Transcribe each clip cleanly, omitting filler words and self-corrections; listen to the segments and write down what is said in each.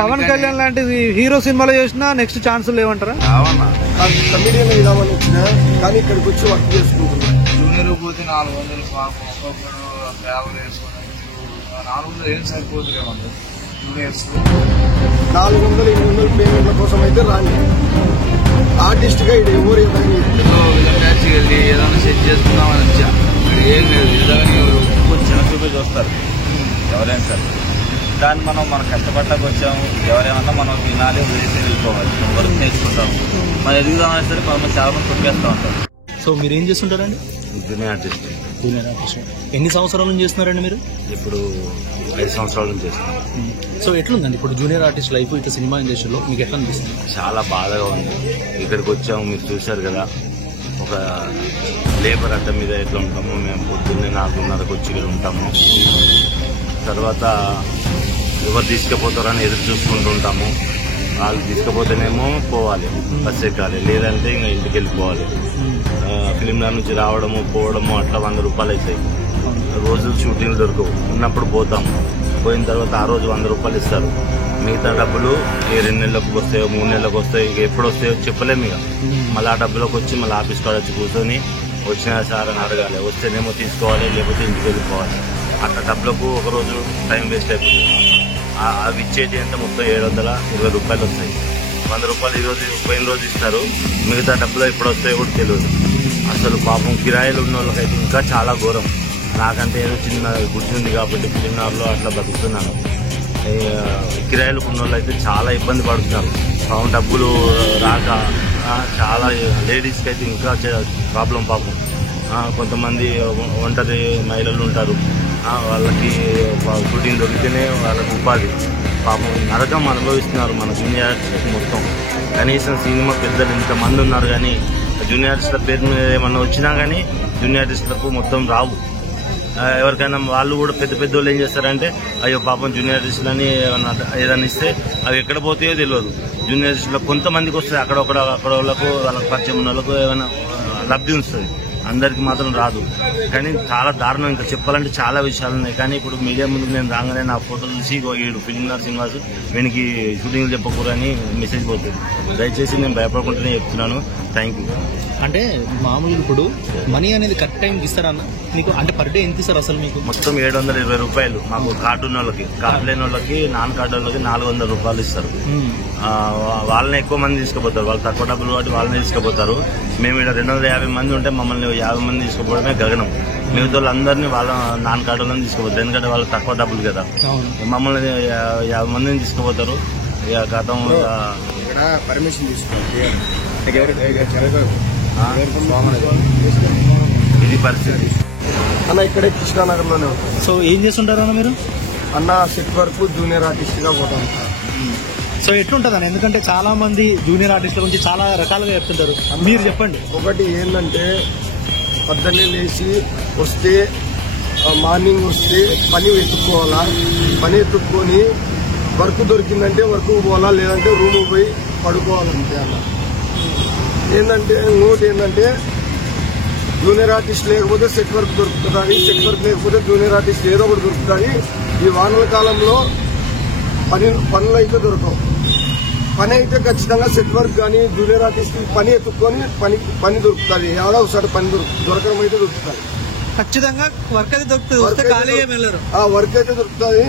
పవన్ కళ్యాణ్ లాంటి హీరో సినిమాలో చేసినా నెక్స్ట్ ఛాన్స్ లేవంటారా? కమిడియన్ అయినామని వచ్చినా కానీ ఇక్కడికి వచ్చి వర్క్ చేసుకుంటున్నాం. జూనియర్ పోతే 400 పాపం ఒక్కొక్కరు 50 వేసుకున్నాం. 400 ఏం సరిపోతుందేమంటారు జూనియర్స్? 400-800 పేమెంట్ల కోసం అయితే రాని ఆర్టిస్ట్ గా ఇది ఎవరు ట్యాక్సీకి వెళ్ళి ఏదైనా సెట్ చేసుకుందామని వచ్చా. ఇక్కడ ఏం లేదు, ఏదైనా కొంచెం చూపేసి వస్తారు ఎవరైనా సరే. దాన్ని మన కష్టపడ్డానికి వచ్చాము. ఎవరేమన్నా మనం తినాలి, వేసి వెళ్ళిపోవాలి, వర్క్ నేర్చుకుంటాము. మనం ఎదుగుదామని సరే మనం చాలా మంది తొక్కేస్తూ ఉంటాం. సో మీరు ఏం చేస్తుంటారండి? Junior artist. ఎన్ని సంవత్సరాల నుంచి చేస్తున్నారండి మీరు? ఇప్పుడు 5 సంవత్సరాల నుంచి చేస్తున్నాం. సో ఎట్లుందండి ఇప్పుడు జూనియర్ ఆర్టిస్ట్ లైఫ్ ఇట్లా సినిమా ఇండస్ట్రీలో మీకు ఎట్లా అనిపిస్తుంది? చాలా బాధగా ఉంది. ఇక్కడికి వచ్చాము, మీరు చూశారు కదా, ఒక లేబర్ అడ్డ మీద ఎట్లా ఉంటాము. మేము పొద్దున్నే 4:30కు వచ్చి ఇక్కడ ఉంటాము. తర్వాత ఎవరు తీసుకుపోతారని ఎదురు చూసుకుంటూ ఉంటాము. వాళ్ళు తీసుకుపోతేనేమో పోవాలి, బస్ ఎక్కాలి, లేదంటే ఇంకా ఇంటికి వెళ్ళిపోవాలి. ఫిలింల నుంచి రావడము పోవడము అట్లా 100 రూపాయలు అవుతాయి. రోజు షూటింగ్ దొరకవు. ఉన్నప్పుడు పోతాము. పోయిన తర్వాత ఆ రోజు 100 రూపాయలు ఇస్తారు. మిగతా డబ్బులు 2 నెలలకు వస్తాయో 3 నెలలకు వస్తాయో, ఇక ఎప్పుడు వస్తాయో చెప్పలేము. ఇక మళ్ళీ ఆ డబ్బులోకి వచ్చి మళ్ళీ ఆఫీస్ కాడ వచ్చి కూర్చొని వచ్చినా సార్ అని అడగాలి. వస్తేనేమో తీసుకోవాలి, లేకపోతే ఇంటికి వెళ్ళిపోవాలి. అట్లా డబ్బులకు ఒకరోజు టైం వేస్ట్ అయిపోతుంది. అవి ఇచ్చేది ఎంత మొత్తం 720 రూపాయలు వస్తాయి. 100 రూపాయలు ఈరోజు పోయిన రోజు ఇస్తారు. మిగతా డబ్బులు ఎప్పుడు వస్తాయో కూడా తెలియదు. అసలు పాపం కిరాయిలు ఉన్న వాళ్ళకైతే ఇంకా చాలా ఘోరం. నాకంటే ఏదో చిన్న గుర్తు ఉంది కాబట్టి ఫిలింనగర్లో అట్లా బతుకుతున్నాను. కిరాయిలకు ఉన్న వాళ్ళు అయితే చాలా ఇబ్బంది పడుతున్నారు. పాపం డబ్బులు రాక చాలా లేడీస్కి అయితే ఇంకా ప్రాబ్లం పాపం. కొంతమంది ఒంటరి మహిళలు ఉంటారు. వాళ్ళకి షూటింగ్ దొరికితేనే వాళ్ళకి ఉపాధి. పాపం నరకం అనుభవిస్తున్నారు మన జూనియర్స్ మొత్తం. కనీసం సినిమా పెద్దలు ఇంతమంది ఉన్నారు కానీ జూనియర్స్ల పేరు మీద ఏమన్నా వచ్చినా కానీ జూనియర్స్లకు మొత్తం రావు. ఎవరికైనా వాళ్ళు కూడా పెద్ద పెద్ద వాళ్ళు ఏం చేస్తారంటే అయ్యో పాపం జూనియర్స్లని ఏదైనా ఇస్తే అవి ఎక్కడ పోతాయో తెలియదు. జూనియర్స్లో కొంతమందికి వస్తాయి, అక్కడ వాళ్ళకు వాళ్ళకి పరిచయం ఉన్న వాళ్ళకు ఏమైనా లబ్ధి వస్తుంది. అందరికి మాత్రం రాదు. కానీ చాలా దారుణం. ఇంకా చెప్పాలంటే చాలా విషయాలు ఉన్నాయి. కానీ ఇప్పుడు మీడియా ముందుకు నేను రాగానే నా ఫోటోలు చూసి వీడు ఫిలింనగర్ శ్రీనివాస్ వీనికి షూటింగ్లు చెప్పకూడని మెసేజ్ పోతుంది. దయచేసి నేను భయపడకుండానే చెప్తున్నాను. Thank you. అంటే మామూలుగా ఇప్పుడు మనీ అనేది కరెక్ట్ టైంకి ఇస్తారన్న మీకు? అంటే పర్ డే ఎంత ఇస్తారు అసలు మీకు? మొత్తం 720 రూపాయలు. మాకు కార్డు ఉన్న వాళ్ళకి, కార్డు లేని వాళ్ళకి, నాన్ కార్డు వాళ్ళకి 400 రూపాయలు ఇస్తారు. వాళ్ళని ఎక్కువ మంది తీసుకుపోతారు. వాళ్ళు తక్కువ డబ్బులు కాబట్టి వాళ్ళని తీసుకుపోతారు. మేము ఇక్కడ 250 మంది ఉంటే మమ్మల్ని 50 మంది తీసుకుపోవడమే గగనం. మిగతా వాళ్ళందరినీ వాళ్ళ నాన్ కార్డు వాళ్ళని తీసుకుపోతారు. ఎందుకంటే వాళ్ళు తక్కువ డబ్బులు కదా. మమ్మల్ని 50 మందిని తీసుకుపోతారు. ఇక గతం పర్మిషన్ తీసుకోవాలి. ఇది పరిస్థితి అన్న. ఇక్కడే కృష్ణానగర్లోనే ఉంటాం. సో ఏం చేస్తుంటారు అన్న మీరు? అన్న సెట్ వరకు జూనియర్ ఆర్టిస్ట్ గా పోతాం. సో ఎట్లుంటది అన్న? ఎందుకంటే చాలా మంది జూనియర్ ఆర్టిస్టుల గురించి చాలా రకాలుగా చెప్తుంటారు, మీరు చెప్పండి. ఒకటి ఏంటంటే పొద్దున్నే లేచి వస్తే మార్నింగ్ వస్తే పని వెతుక్కోవాలా. పని ఎత్తుక్కొని వర్క్ దొరికిందంటే వర్క్ పోవాలా, లేదంటే రూమ్ పోయి పడుకోవాలంటే అన్న. ఏంటంటే ఇంకోటి ఏంటంటే జూనియర్ ఆర్టిస్ట్ లేకపోతే సెట్ వర్క్ దొరుకుతుంది. సెట్ వర్క్ లేకపోతే జూనియర్ ఆర్టిస్ట్ ఏదో ఒకటి దొరుకుతుంది. ఈ వానల కాలంలో పనులు అయితే దొరకవు. పని అయితే ఖచ్చితంగా సెట్ వర్క్ కానీ జూనియర్ ఆర్టిస్ట్ పని ఎత్తుక్కొని పని దొరుకుతుంది. ఏదో ఒకసారి పని దొరకడం అయితే దొరుకుతుంది. ఖచ్చితంగా వర్క్ అయితే దొరుకుతుంది. వర్క్ అయితే దొరుకుతుంది.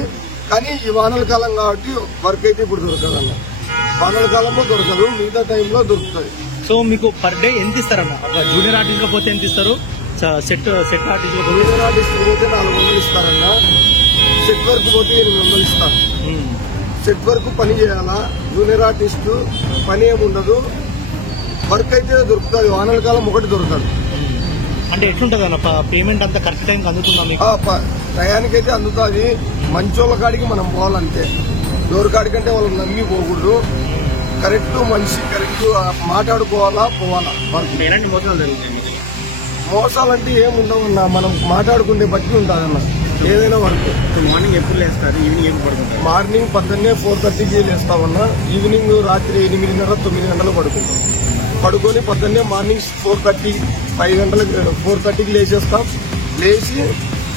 కానీ ఈ వానల కాలం కాబట్టి వర్క్ అయితే ఇప్పుడు దొరకదు అన్న. వానల కాలంలో దొరకదు, మిగతా టైంలో దొరుకుతుంది. సో మీకు పర్ డే ఎంత ఇస్తారన్న? జూనియర్ ఆర్టిస్ట్ లో పోతే ఎంత ఇస్తారు? సెట్ ఆర్టిస్ట్ లో జూనియర్ ఆర్టిస్ట్ పోతే 400 ఇస్తారన్న. సెట్ వర్క్ పోతే 800 ఇస్తారు. సెట్ వర్క్ పని చేయాలా. జూనియర్ ఆర్టిస్ట్ పని ఏముండదు, వర్క్ అయితే దొరుకుతుంది. వానల కాలం ఒకటి దొరకదు. అంటే ఎట్లుంటది అన్న పేమెంట్ అంతా కరెక్ట్ టైంకి అందుతుందా మీకు? టయానికైతే అందుతుంది. మంచోళ్ళ కాడికి మనం పోవాలంటే, ఎవరి కాడికంటే వాళ్ళని నమ్మి పోకూడదు. కరెక్ట్ మనిషి కరెక్ట్ మాట్లాడుకోవాలా, పోవాలా. ఎలాంటి మోసాలు జరుగుతాయి? మోసాలంటే ఏముండవు అన్న, మనం మాట్లాడుకునే బట్టి ఉంటుంది అన్న. ఏదైనా వర్క్ మార్నింగ్ ఎప్పుడు లేస్తారు, ఈవినింగ్ ఎప్పుడు పడుకుంటారు? మార్నింగ్ 4:30కి లేస్తామన్నా. ఈవినింగ్ రాత్రి 8:30-9 గంటలు పడుకుంటాం. పడుకొని పొద్దున్నే మార్నింగ్ 4:30, 5 గంటలకు 4:30కి లేచేస్తాం. లేచి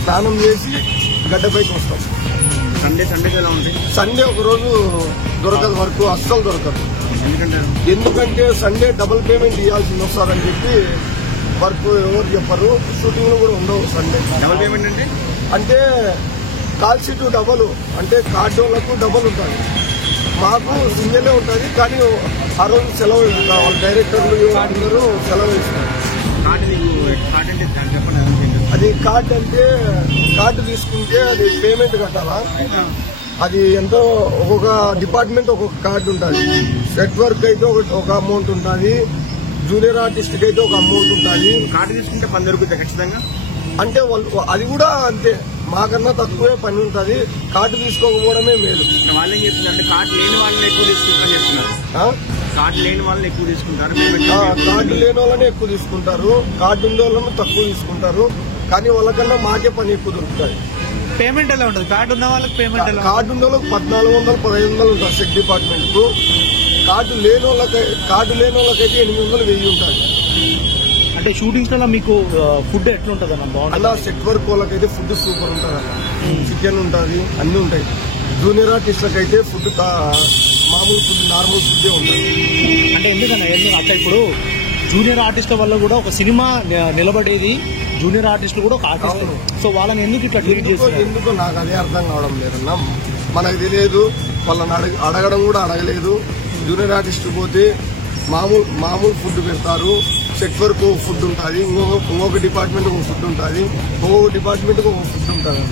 స్నానం చేసి గడ్డపైకి వస్తాం. సండే ఎలా ఉంటాయి? సండే ఒక రోజు దొరకదు, వర్క్ అస్సలు దొరకదు. ఎందుకంటే సండే డబుల్ పేమెంట్ ఇవ్వాల్సింది వస్తుందని చెప్పి వర్క్ ఎవరు చెప్పరు. షూటింగ్లు కూడా ఉండవు సండే. డబుల్ పేమెంట్ అంటే కాల్ షీట్ డబల్, అంటే కార్డు వాళ్ళకు డబల్ ఉంటుంది, మాకు సింగిలే ఉంటుంది. కానీ ఆ రోజు సెలవు ఇస్తారు, వాళ్ళ డైరెక్టర్లు అందరూ సెలవు ఇస్తారు. అది కార్డు అంటే కార్డు తీసుకుంటే అది పేమెంట్ కట్టాలా, అది ఎంతో ఒక్కొక్క డిపార్ట్మెంట్ ఒక్కొక్క కార్డు ఉంటుంది. సెట్ వర్క్ అయితే ఒక అమౌంట్ ఉంటుంది, జూనియర్ ఆర్టిస్ట్ కి అయితే ఒక అమౌంట్ ఉంటుంది. కార్డు తీసుకుంటే 10 దొరుకుతుంది ఖచ్చితంగా. అంటే వాళ్ళు అది కూడా అంతే, మాకన్నా తక్కువే పని ఉంటుంది. కార్డు తీసుకోకపోవడమే మేలు. వాళ్ళేం చెప్తున్నారు, కార్డు లేని వాళ్ళని ఎక్కువ తీసుకుంటారని చెప్తున్నారు. కార్డు లేని వాళ్ళని ఎక్కువ తీసుకుంటారు, కార్డు లేని వాళ్ళని ఎక్కువ తీసుకుంటారు, కార్డు ఉండే వాళ్ళని తక్కువ తీసుకుంటారు. కానీ వాళ్ళకన్నా మాకే పని ఎక్కువ దొరుకుతుంది. పేమెంట్ ఎలా ఉంటుంది? కార్డు ఉన్న వాళ్ళకి పేమెంట్ ఎలా? కార్డు ఉండే వాళ్ళకి 1400, 1500 ఉంటుంది సెట్ డిపార్ట్మెంట్ కు. కార్డు లేని వాళ్ళకైతే 800, 1000 ఉంటుంది. అంటే షూటింగ్స్ లో మీకు ఫుడ్ ఎట్లుంటది అన్న? బాగుంటుంది అలా సెట్ వర్క్ వాళ్ళకైతే ఫుడ్ సూపర్ ఉంటుంది అన్న. చికెన్ ఉంటుంది, అన్ని ఉంటాయి. జూనియర్ ఆర్టిస్టులకు అయితే ఫుడ్ మామూలు ఫుడ్, నార్మల్ ఫుడ్ ఉంటుంది. అంటే ఎందుకన్నా అట్లా ఇప్పుడు జూనియర్ ఆర్టిస్ట్ వల్ల కూడా ఒక సినిమా నిలబడేది, జూనియర్ ఆర్టిస్టులు కూడా ఒక ఆర్టిస్ట్. సో వాళ్ళని ఎందుకు ఇట్లా ట్రీట్ చేస్తారు? ఎందుకో నాకు అదే అర్థం కావడం లేదన్నా. మనకు తెలియదు, వాళ్ళని అడగడం కూడా అడగలేదు. జూనియర్ ఆర్టిస్ట్ పోతే మామూలు ఫుడ్ పెడతారు, సెట్ వర్క్ ఫుడ్ ఉంటుంది, ఇంకొక డిపార్ట్మెంట్ ఒక ఫుడ్ ఉంటుంది, ఇంకొక డిపార్ట్మెంట్ ఒక ఫుడ్ ఉంటుంది.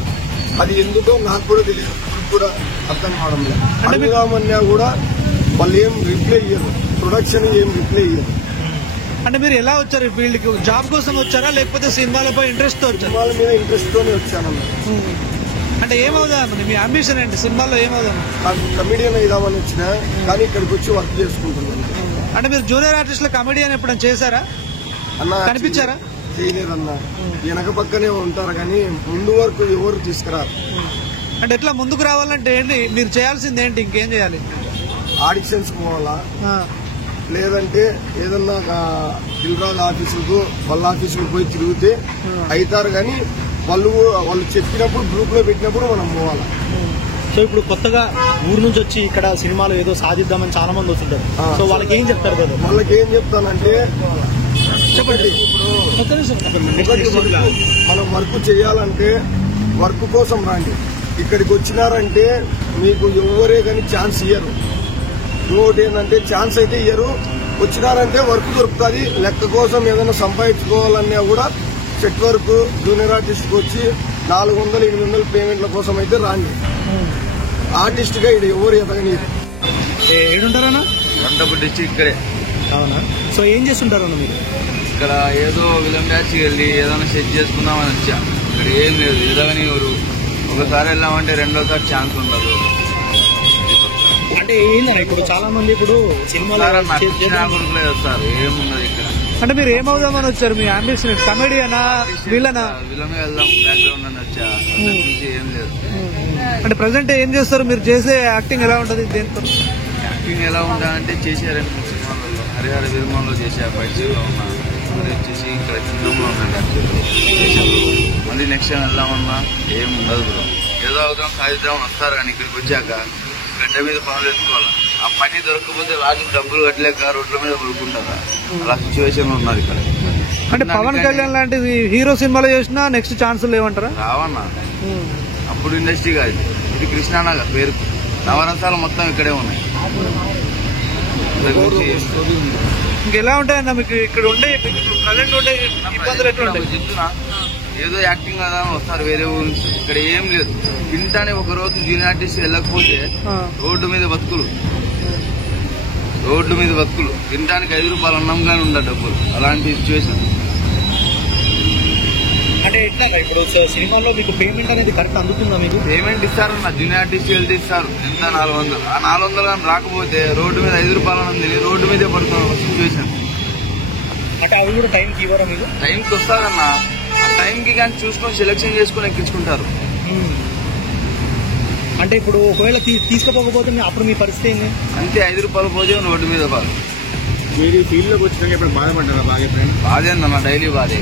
అది ఎందుకో నాకు కూడా తెలియదు, కూడా అర్థం కావడం లేదు. అడుగుదామన్నా కూడా వాళ్ళు ఏం రిప్లై ఇయ్యరు, ప్రొడక్షన్ ఏం రిప్లై ఇయ్యరు. అంటే మీరు ఎలా వచ్చారు ఈ ఫీల్డ్ కి? జాబ్ కోసం వచ్చారా లేకపోతే సినిమాలపై ఇంట్రెస్ట్ తో వచ్చారా? సినిమాల మీద ఇంట్రెస్ట్ తోనే వచ్చానన్నా. అంటే ఏమవుదామని మీ అంబిషన్ ఏంటి? సినిమాలో ఏమవుదాం? కమెడియన్ అయిదామని వచ్చినా, కానీ ఇక్కడికి వచ్చి వర్క్ చేసుకుంటున్నాను. అంటే మీరు జూనియర్ ఆర్టిస్ట్ లో కమెడియన్ ఎప్పుడైనా చేశారా? అన్న కనిపించారా? చేయలేదన్నా. వెనక పక్కనే ఉంటారు కానీ ముందు వరకు ఎవరు తీసుకురారు. అంటే ఎట్లా ముందుకు రావాలంటే ఏంటి మీరు చేయాల్సింది ఏంటి? ఇంకేం చేయాలి? ఆడిషన్స్ పోవాలా, లేదంటే ఏదన్నా దిల్రాజ్ ఆఫీసులకు వాళ్ళ ఆఫీసులకు పోయి తిరిగితే అవుతారు. కానీ వాళ్ళు చెప్పినప్పుడు గ్రూప్ లో పెట్టినప్పుడు మనం పోవాలా. సో ఇప్పుడు కొత్తగా ఊరు నుంచి వచ్చి ఇక్కడ సినిమాలో ఏదో సాధిద్దామని చాలా మంది వస్తుంటారు. సో వాళ్ళకి ఏం చెప్తారు కదా? వాళ్ళకి ఏం చెప్తానంటే, చెప్పండి, మనం వర్క్ చేయాలంటే వర్క్ కోసం రండి. ఇక్కడికి వచ్చినారంటే మీకు ఎవరే కానీ ఛాన్స్ ఇయ్యరు. ఇంకోటి ఏంటంటే ఛాన్స్ అయితే ఇయ్యరు. వచ్చినారంటే వర్క్ దొరుకుతుంది. లెక్క కోసం ఏదైనా సంపాదించుకోవాలన్నా కూడా సెట్ వర్క్ జూనియర్ ఆర్టిస్ట్ కి వచ్చి 400, 800 పేమెంట్ల కోసం అయితే రాండి. ఆర్టిస్ట్ గా ఇక్కడ ఎవరు ఎదగని. ఏడుంటారన్నా? అనంతపురం డిస్ట్రిక్ట్ ఇక్కడే. అవునా? సో ఏం చేస్తుంటారన్నా మీరు? ఇక్కడ ఏదో విలం డాచ్కి వెళ్ళి ఏదైనా సెట్ చేసుకుందామని వచ్చా. ఇక్కడ ఏం లేదు, ఎదగని ఎవరు. ఒకసారి వెళ్ళామంటే రెండోసారి ఛాన్స్ ఉండదు. అంటే ఏంటన్నా ఇప్పుడు చాలా మంది ఇప్పుడు సినిమాలో వస్తారు, ఏమున్నది ఇక్కడ. అంటే మీరు ఏమవుదామని వచ్చారు? మీ అంబిషన్ కమెడియనా, విలనా? విలన్ వెళ్దాం బ్యాక్గ్రౌండ్ అని వచ్చా, ఏం లేదు. అంటే ప్రజెంట్ ఏం చేస్తారు మీరు? చేసే యాక్టింగ్ ఎలా ఉంటుంది? దేంతో యాక్టింగ్ ఎలా ఉండాలంటే చేశారు సినిమాలలో, హరిహర విరమంలో చేశా, బయటలో ఉన్నా, మళ్ళీ వచ్చేసి ఇక్కడ కిందంలో ఉన్నాను చేశాను. మళ్ళీ నెక్స్ట్ టైం వెళ్దామన్నా ఏం ఉండదు బ్రో. ఏదో అవుతాం సాధిద్దామని వస్తారు, కానీ ఇక్కడికి వచ్చాక గడ్డ మీద పనులు వేసుకోవాలి. ఆ పని దొరకకపోతే రాజు డబ్బులు కట్టలేక రోడ్ల మీద పడుకుంటారా, అలా సిచ్యువేషన్ ఉన్నారు ఇక్కడ. అంటే పవన్ కళ్యాణ్ లాంటి హీరో సినిమాలో చేసినా నెక్స్ట్ ఛాన్స్ లేవంటారా? రావన్నా, అప్పుడు ఇండస్ట్రీ కాదు ఇది, కృష్ణానగర్ పేరు. నవరసాలు మొత్తం ఇక్కడే ఉన్నాయి. ఇంకెలా ఉంటాయన్నా మీకు ఇక్కడ ఉండే ప్రజెంట్ ఉండే ఇబ్బందులు ఎట్లా ఉంటాయి? చెప్తున్నా, ఏదో యాక్టింగ్ కదా వస్తారు వేరే ఊరు నుంచి. ఇక్కడ ఏం లేదు. తింటానే ఒక రోజు జూనియర్ ఆర్టిస్ట్ వెళ్ళకపోతే రోడ్డు మీద బతుకులు, తినడానికి 5 రూపాయలు అన్నం కానీ ఉండదు డబ్బులు. అలాంటి సిచ్యువేషన్. అంటే ఎట్లా ఇప్పుడు సినిమాలో మీకు పేమెంట్ అనేది కరెక్ట్ అందుతుందా? మీకు పేమెంట్ ఇస్తారు నా జూనియర్ ఆర్టిస్ట్ వెళ్తే ఇస్తారు. ఎంత 400. ఆ 400 కానీ రాకపోతే రోడ్డు మీద 5 రూపాయలు అన్నం తిని రోడ్డు మీదే పడుతున్న సిచ్యువేషన్. అంటే అవి కూడా టైంకి ఇవ్వరా మీరు? టైంకి వస్తారన్నా, ఆ టైంకి కానీ చూసుకొని సెలెక్షన్ చేసుకుని ఎక్కించుకుంటారు. అంటే ఇప్పుడు ఒకవేళ తీసుకుపోకపోతే అప్పుడు మీ పరిస్థితి ఏంటి? అంతే, 5 రూపాయలు పోతే రోడ్డు మీద బాధ. మీరు ఫీల్డ్ లోకి వచ్చినాక ఇప్పుడు బాధపడ్డారా? బాగా బాధేందన్నా, డైలీ బాధే.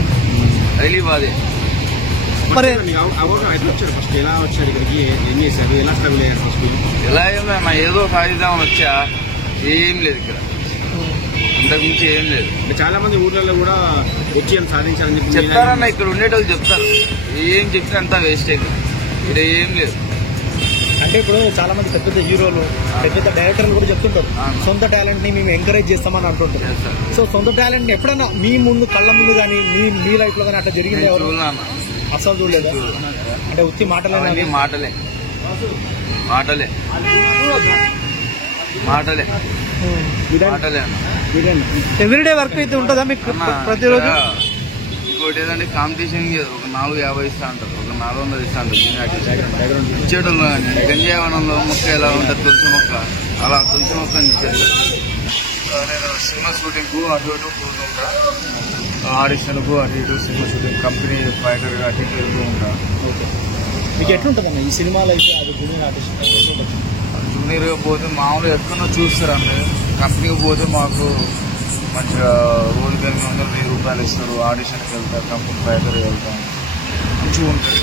మరి అవగాహన ఎట్లా వచ్చారు ఫస్ట్, ఎలా వచ్చారు ఇక్కడికి, ఏం చేశారు, ఎలా స్ట్రగుల్ అయ్యారు ఫస్ట్? ఎలా ఏమన్నా ఏదో సాధిద్దామని వచ్చా, ఏం లేదు ఇక్కడ, అంతకుమించి ఏం లేదు. చాలా మంది ఊర్లలో కూడా వచ్చి ఏం సాధించాలని చెప్పి చెప్తారన్న, ఇక్కడ ఉండేటోళ్ళు చెప్తారు, ఏం చెప్తే అంతా వేస్ట్ అయింది, ఇక్కడ ఏం లేదు. అంటే ఇప్పుడు చాలా మంది పెద్ద పెద్ద హీరోలు, పెద్ద పెద్ద డైరెక్టర్లు కూడా చెప్తుంటారు సొంత టాలెంట్ ని మేము ఎంకరేజ్ చేస్తామని అంటుంటారు. సో సొంత టాలెంట్ ని ఎప్పుడైనా మీ ముందు కళ్ళ ముందు కానీ మీ లైఫ్ లో కానీ అట్లా జరిగింది ఎవరు? అసలు చూడలేదు. అంటే ఉత్తి మాటలే మాటలే మాటలే మాటలే మాటలే ఎవ్రీడే వర్క్ అయితే ఉంటుందా మీకు ప్రతిరోజు? ఇంకోటి ఏదంటే కాంపిటీషన్ ఒక 450 ఇస్తా అంటారు, ఒక 400 ఇస్తా అంటారు. ఇచ్చేటోళ్ళు గంజావనంలో మొక్క ఎలా ఉంటుంది, తులసి మొక్క, అలా తులసి మొక్క ఇచ్చేది. నేను సినిమా షూటింగ్ కు అటు ఇటు పోతుంటా, ఆడిషన్ కు అటు ఇటు సినిమా షూటింగ్ కంపెనీ ఫైటర్ అటు ఇటు వెళ్తూ ఉంటా. మీకు ఎట్లుంటుందన్న ఈ సినిమాలో అయితే? అది జూనియర్ ఆర్టిస్ట్ జూనియర్గా పోతే మామూలుగా ఎక్కడో చూస్తారు అండి. కంపెనీకి పోతే మాకు మంచిగా రోజుకి 800-1000 రూపాయలు ఇస్తారు. ఆడిషన్కి వెళ్తారు, కంపెనీ ఫైటర్కి వెళ్తాం, మంచిగా ఉంటుంది.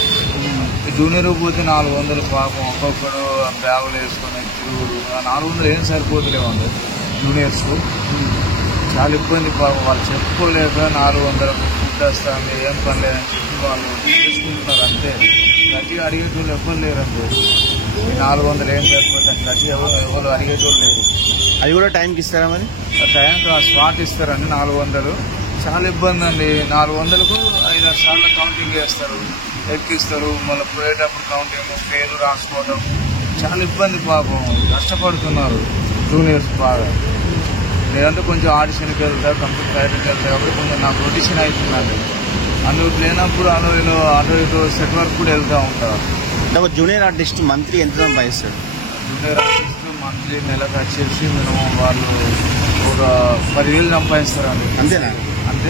జూనియర్కి పోతే 400 పాపం, ఒక్కొక్కడు బ్యాగులు వేసుకొని తిరుగుడు. 400 ఏం సరిపోతులేమండి జూనియర్స్, చాలా ఇబ్బంది పాపం. వాళ్ళు చెప్పుకోలేక 400 ఫుడ్ వస్తుంది, ఏం పని లేదని చెప్పి వాళ్ళు చేసుకుంటున్నారు అంతే. గట్టిగా అడిగేటోళ్ళు ఎవ్వరు లేరండి. 400 ఏం సరిపోతుంది, గట్టిగా ఎవరు అడిగేటోళ్ళు లేరు. అది కూడా టైంకి ఇస్తారా మరి? టైంకి స్పాట్ ఇస్తారండి 400. చాలా ఇబ్బంది అండి. 400కు 5-6 సార్లు కౌంటింగ్ చేస్తారు, ఎక్కిస్తారు, మళ్ళీ పోయేటప్పుడు కౌంటింగ్, పేర్లు రాసుకోవడం, చాలా ఇబ్బంది పాపం. కష్టపడుతున్నారు జూనియర్స్ బాగా. లేదంటే కొంచెం ఆడిషన్కి వెళ్తారు, కంప్యూటర్ ఫైటర్కి వెళ్తారు కాబట్టి కొంచెం నాకు రొటేషన్ అవుతుందండి. అందుకు లేనప్పుడు అటు ఇటు సెట్ వర్క్ కూడా వెళ్తూ ఉంటారు. ఒక జూనియర్ ఆర్టిస్ట్ మంత్లీ ఎంత సంపాదిస్తాడు? జూనియర్ ఆర్టిస్ట్ మంత్లీ నెలకు వచ్చేసి మినిమం వాళ్ళు ఒక 10,000 సంపాదిస్తారండి. అంతేనా? అంతే,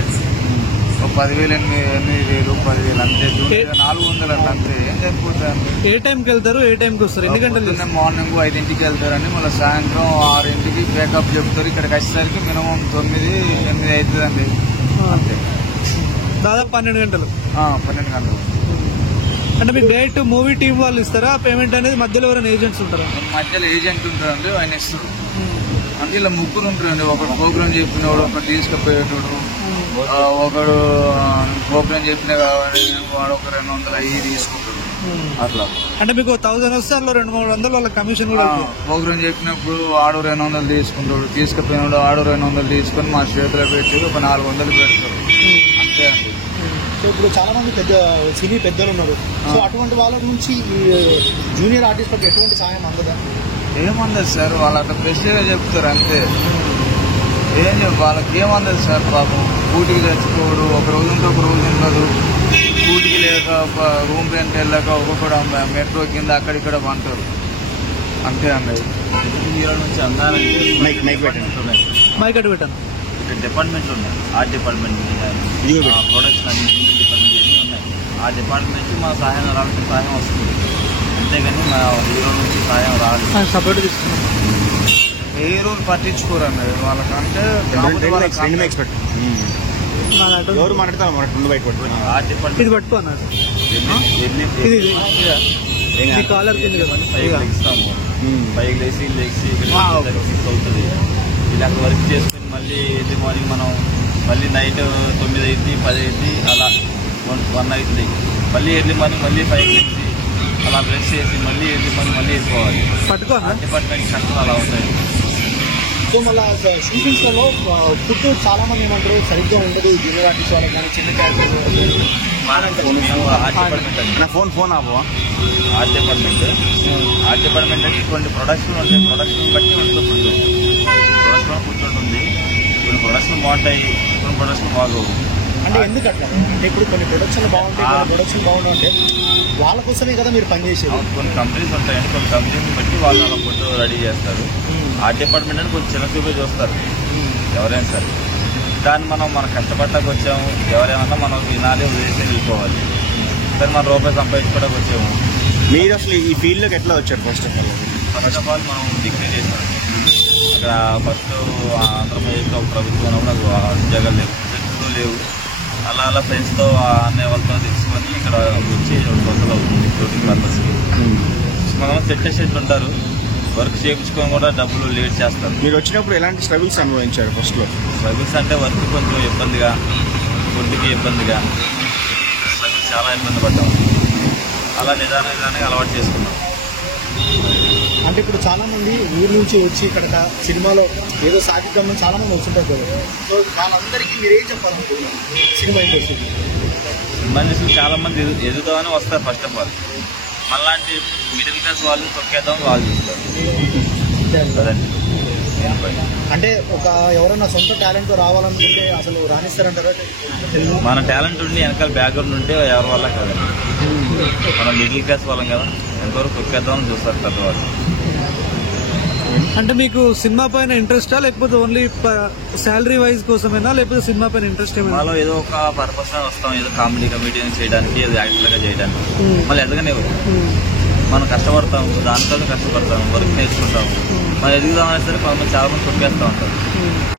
ఒక 10,000, 8,000, 10,000 అంతే. జూనియర్ 400 అంతే. ఏం సరిపోతాయండి? ఏ టైంకి వెళ్తారు, ఏ టైంకి వస్తారు, ఎన్ని గంటలు? మార్నింగ్ 5ంటికి వెళ్తారండి, మళ్ళీ సాయంత్రం 6ంటికి బ్యాకప్ చెప్తారు. ఇక్కడికి వచ్చేసరికి మినిమం 9-8 అవుతుందండి. అంతే, దాదాపు 12 గంటలు. 12 గంటలు. అంటే మీకు డైరెక్ట్ మూవీ టీం వాళ్ళు ఇస్తారా పేమెంట్ అనేది? మధ్యలో ఎవరైనా ఏజెంట్స్ ఉంటారా? మధ్యలో ఏజెంట్ ఉంటారండి, ఆయన ఇస్తారు. అంటే ఇలా ముగ్గురు ఉంటారండి. ఒకడు ప్రోగ్రామ్ చెప్పినవాడు, ఒకటి తీసుకుపోయేటోడు, ఒకడు ప్రోగ్రామ్ చెప్పిన కాబట్టి వాడు ఒక 200 అయ్యి తీసుకుంటాడు. అట్లా అంటే మీకు 1000 వస్తే అందులో 200-300 వాళ్ళ కమిషన్ కూడా. ప్రోగ్రామ్ చెప్పినప్పుడు ఆడు 200 తీసుకుంటాడు, తీసుకుపోయినాడు ఆడు 200 తీసుకొని మా చేతిలో పెట్టి ఒక 400 పెడతాడు. అంతే అండి. సో ఇప్పుడు చాలా మంది సినీ పెద్దలు ఉన్నారు. సో అటువంటి వాళ్ళ నుంచి జూనియర్ ఆర్టిస్ట్లకు ఎటువంటి సాయం అందదా? ఏమందదు సార్, వాళ్ళు అట్లా ప్రెస్గా చెప్తారు అంతే. వాళ్ళకి ఏమందదు సార్ పాపం. కూటికి తెచ్చుకోడు, ఒక రోజు ఉంటే ఒక రోజు ఉండదు. కూటికి లేక రూమ్ రెంట్ వెళ్ళాక ఒక్కొక్కడు మెట్రో కింద అక్కడిక్కడ పంటారు. అంతే అండి. హీరో నుంచి మైక్ అటు పెట్టాను. డిపార్ట్మెంట్లు ఉన్నాయి. ఆర్ట్ డిపార్ట్మెంట్, ప్రొడక్షన్ అన్ని డిపార్ట్మెంట్ ఉన్నాయి. ఆ డిపార్ట్మెంట్ నుంచి మా సహాయం రావాల్సిన సహాయం వస్తుంది, అంతేగాని మా హీరో నుంచి సహాయం రావాలి. సపోర్ట్ తీసుకున్నాం. ఏ రోజు పట్టించుకోరండి వాళ్ళకంటే. ఎవరు మాట్లాడతారు? ఆర్ట్ డిపార్ట్మెంట్ ఇది పట్టుకో అన్నారు. కాలర్ ఇస్తాము. 5 లేసి అవుతుంది. ఇలా వర్క్ చేసుకుని మళ్ళీ ఎర్లీ మార్నింగ్ మనం మళ్ళీ నైట్ 9 అయింది, 10 అయింది, అలా 1 అవుతుంది. మళ్ళీ ఎర్లీ మార్నింగ్ మళ్ళీ 5 లేసి అలా బ్రష్ చేసి మళ్ళీ ఎర్లీ మార్నింగ్ మళ్ళీ వేసుకోవాలి. డిపార్ట్మెంట్ కష్టం అలా ఉంటాయి. సో మళ్ళీ షూటింగ్స్లో ఫుడ్ చాలా మంది ఏమంటారు సరిగ్గా ఉండదు జూనియర్ ఆర్టిస్ట్ వాళ్ళకి, కానీ చిన్న క్యారెక్టర్. ఫోన్ ఆపవా? ఆర్ట్ డిపార్ట్మెంట్ అంటే కొన్ని ప్రొడక్షన్ ఉంటాయి, ప్రొడక్షన్ బట్టి ఉంటుంది ఫుడ్. ప్రొడక్షన్ ఫుడ్ ఉంటుంది, కొన్ని ప్రొడక్షన్ బాగుంటాయి, కొన్ని ప్రొడక్షన్ బాగోవు. అంటే ఎందుకు అట్లా? అంటే ఇప్పుడు కొన్ని ప్రొడక్షన్ బాగుంటాయి, కొన్ని ప్రొడక్షన్ బాగుంటాయి, అంటే వాళ్ళ కోసమే కదా మీరు పనిచేసేది. కొన్ని కంపెనీస్ ఉంటాయండి, కొన్ని కంపెనీని బట్టి వాళ్ళు అలా ఫుడ్ రెడీ చేస్తారు. ఆర్ట్ డిపార్ట్మెంట్ అని కొంచెం చిన్న చూపే చూస్తారు ఎవరైనా సరే. దాన్ని మన కష్టపడటానికి వచ్చాము, ఎవరేమన్నా మనం వినాలి, వేసి వెళ్ళిపోవాలి. సరే మన రూపాయి సంపాదించుకోవడానికి వచ్చాము. మీరు అసలు ఈ ఫీల్డ్లోకి ఎట్లా వచ్చారు? ఫస్ట్ ఆఫ్ ఆల్ మనం డిగ్రీ చేసాం. అక్కడ ఫస్ట్ ఆంధ్రప్రదేశ్లో ప్రభుత్వం ఉన్నప్పుడు నాకు ఉద్యోగాలు లేవు. అలా అలా ఫ్రెండ్స్తో అనే వాళ్ళతో తెలుసుకొని ఇక్కడ వచ్చి 2 సంవత్సరాలు అవుతుంది షూటింగ్ పర్పస్కి. మనం సెట్ ఉంటారు, వర్క్ చేయించుకొని కూడా డబ్బులు లేట్ చేస్తారు. మీరు వచ్చినప్పుడు ఎలాంటి స్ట్రగుల్స్ అనుభవించారు ఫస్ట్లో? స్ట్రగుల్స్ అంటే వర్క్ కొంచెం ఇబ్బందిగా, ఫుడ్కి ఇబ్బందిగా, స్ట్రగుల్స్ చాలా ఇబ్బంది పడ్డాము. అలా నిదానంగా అలవాటు చేసుకున్నాం. అంటే ఇప్పుడు చాలా మంది ఊరు నుంచి వచ్చి ఇక్కడ సినిమాలో ఏదో సాధిద్దామని చాలా మంది వస్తుంటారు కదా, సో వాళ్ళందరికీ మీరేం చెప్పాలనుకుంటున్నారు సినిమా ఇండస్ట్రీ? సినిమా ఇండస్ట్రీ చాలా మంది ఎదుగుతామని వస్తారు. ఫస్ట్ ఆఫ్ ఆల్ మనలాంటి మిడిల్ క్లాస్ వాళ్ళు తొక్కేద్దామని వాళ్ళు చూస్తారు కదండి. అంటే ఎవరైనా సొంత టాలెంట్ రావాలనుకుంటే అసలు రాణిస్తారంటారా? మన టాలెంట్ ఉండి వెనకాల బ్యాక్గ్రౌండ్ ఉంటే ఎవరి వల్ల కదండి. మనం మిడిల్ క్లాస్ వాళ్ళం కదా, ఎంతవరకు తొక్కేద్దామని చూస్తారు పెద్దవాళ్ళు. అంటే మీకు సినిమా పైన ఇంట్రెస్టా, లేకపోతే ఓన్లీ శాలరీ వైజ్ కోసమేనా, లేకపోతే సినిమా పైన ఇంట్రెస్ట్ ఏమైనా? మాలో ఏదో ఒక పర్పస్ వస్తాం, ఏదో కామెడీ చేయడానికి, ఏదో యాక్టర్గా చేయడానికి. మళ్ళీ ఎదగనివ్వరు. మనం కష్టపడతాం, దాంట్లో కష్టపడతాం, వర్క్ నేర్చుకుంటాం. మనం ఎదుగుదామనే సరే కొంతమంది చాలా మంది తొక్కేస్తూ ఉంటారు.